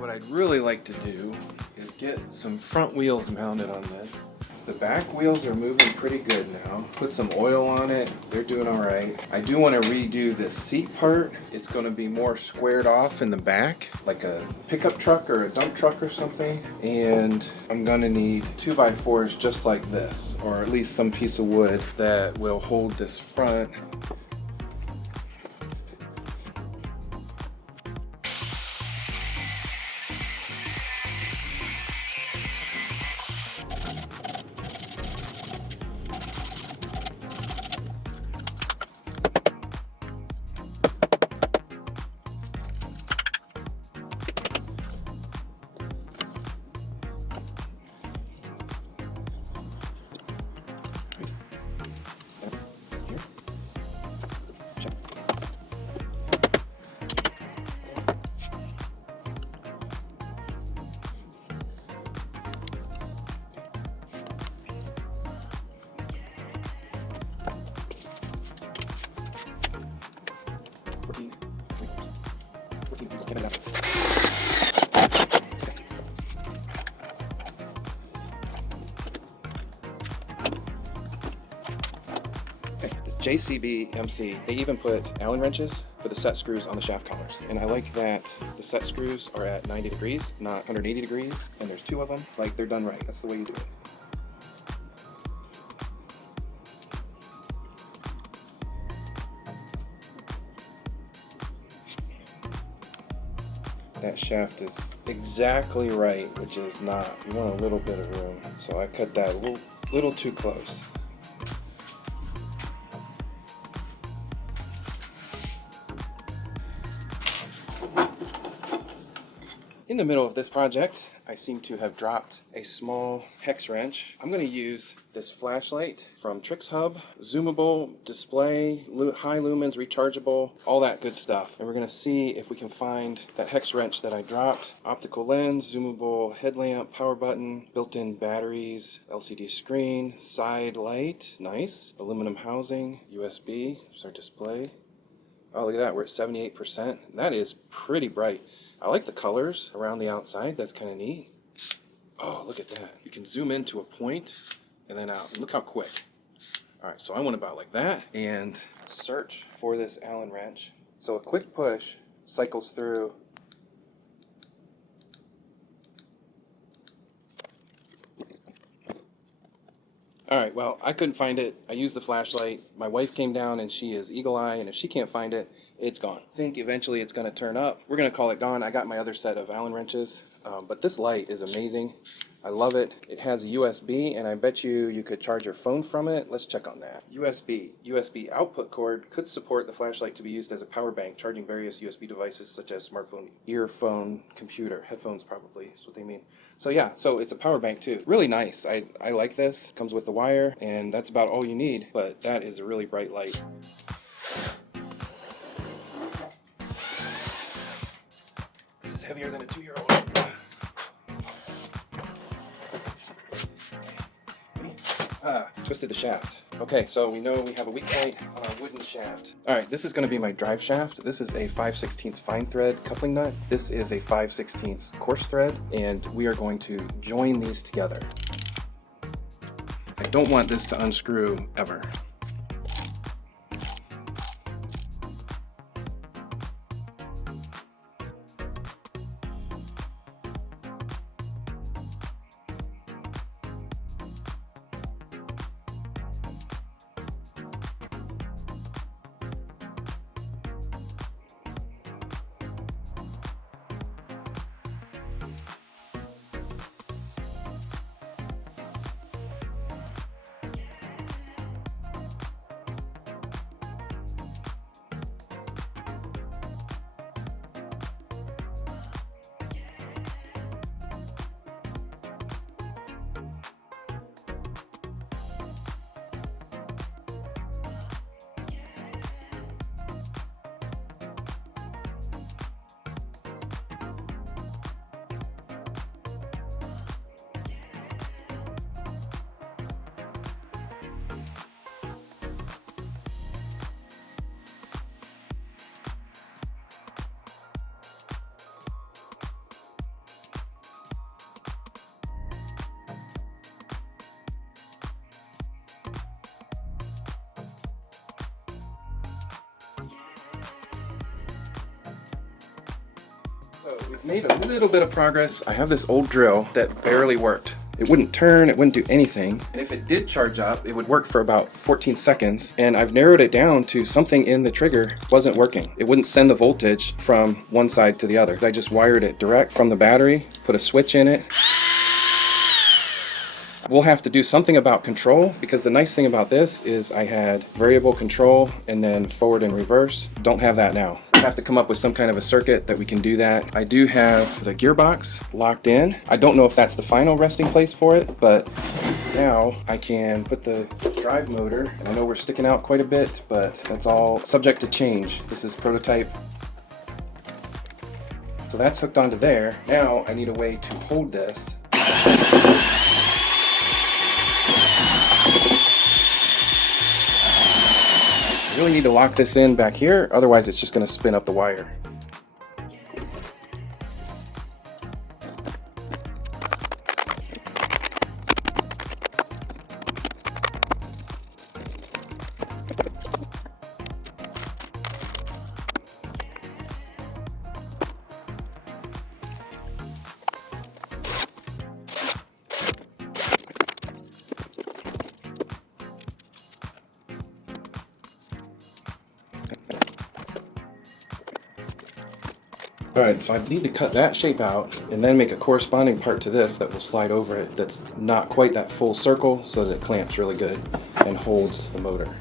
what I'd really like to do is get some front wheels mounted on this. The back wheels are moving pretty good now. Put some oil on it, they're doing all right. I do want to redo this seat part. It's going to be more squared off in the back, like a pickup truck or a dump truck or something. And I'm going to need 2x4s just like this, or at least some piece of wood that will hold this front. This JLCMC, they even put Allen wrenches for the set screws on the shaft collars. And I like that the set screws are at 90 degrees, not 180 degrees, and there's 2 of them. Like, they're done right. That's the way you do it. That shaft is exactly right, which is not. You want a little bit of room. So I cut that a little too close. In the middle of this project, I seem to have dropped a small hex wrench. I'm going to use this flashlight from Trix Hub, zoomable display, high lumens, rechargeable, all that good stuff. And we're going to see if we can find that hex wrench that I dropped. Optical lens, zoomable headlamp, power button, built-in batteries, LCD screen, side light, nice, aluminum housing, USB, there's our display. Oh, look at that, we're at 78%. That is pretty bright. I like the colors around the outside. That's kind of neat. Oh, look at that. You can zoom into a point and then out. Look how quick. All right, so I went about like that and search for this Allen wrench. So a quick push cycles through. All right, well, I couldn't find it. I used the flashlight. My wife came down and she is eagle eye, and if she can't find it, it's gone. I think eventually it's gonna turn up. We're gonna call it gone. I got my other set of Allen wrenches, but this light is amazing. I love it. It has a USB, and I bet you could charge your phone from it. Let's check on that. USB output cord could support the flashlight to be used as a power bank, charging various USB devices such as smartphone, earphone, computer, headphones probably is what they mean. So yeah, so it's a power bank too. Really nice. I like this. Comes with the wire, and that's about all you need, but that is a really bright light. This is heavier than a 2-year-old. Twisted the shaft. Okay, so we know we have a weak point on our wooden shaft. All right, this is going to be my drive shaft. This is a 5/16 fine thread coupling nut. This is a 5/16 coarse thread, and we are going to join these together. I don't want this to unscrew ever. So we've made a little bit of progress. I have this old drill that barely worked. It wouldn't turn, it wouldn't do anything. And if it did charge up, it would work for about 14 seconds. And I've narrowed it down to something in the trigger wasn't working. It wouldn't send the voltage from one side to the other. I just wired it direct from the battery, put a switch in it. We'll have to do something about control, because the nice thing about this is I had variable control and then forward and reverse. Don't have that now. I have to come up with some kind of a circuit that we can do that. I do have the gearbox locked in. I don't know if that's the final resting place for it, but now I can put the drive motor, and I know we're sticking out quite a bit, but that's all subject to change. This is prototype. So that's hooked onto there. Now I need a way to hold this. I really need to lock this in back here, otherwise it's just going to spin up the wire. Alright, so I need to cut that shape out and then make a corresponding part to this that will slide over it that's not quite that full circle, so that it clamps really good and holds the motor.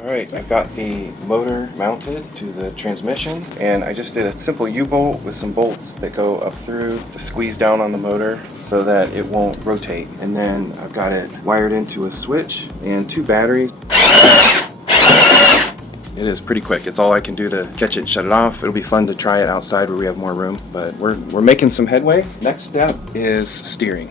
Alright, I've got the motor mounted to the transmission, and I just did a simple U-bolt with some bolts that go up through to squeeze down on the motor so that it won't rotate. And then I've got it wired into a switch and 2 batteries. It is pretty quick. It's all I can do to catch it and shut it off. It'll be fun to try it outside where we have more room, but we're making some headway. Next step is steering.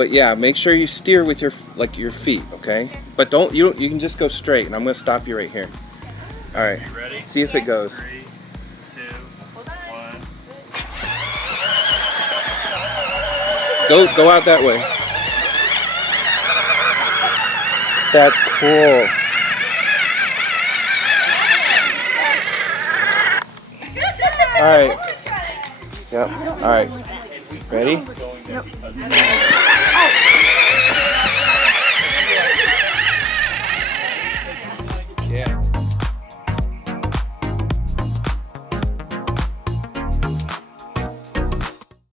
But yeah, make sure you steer with your feet, okay? But you can just go straight, and I'm gonna stop you right here. All right. You ready? See if it goes. 3, 2, 1. Go out that way. That's cool. All right. Yep. All right. Ready? Nope.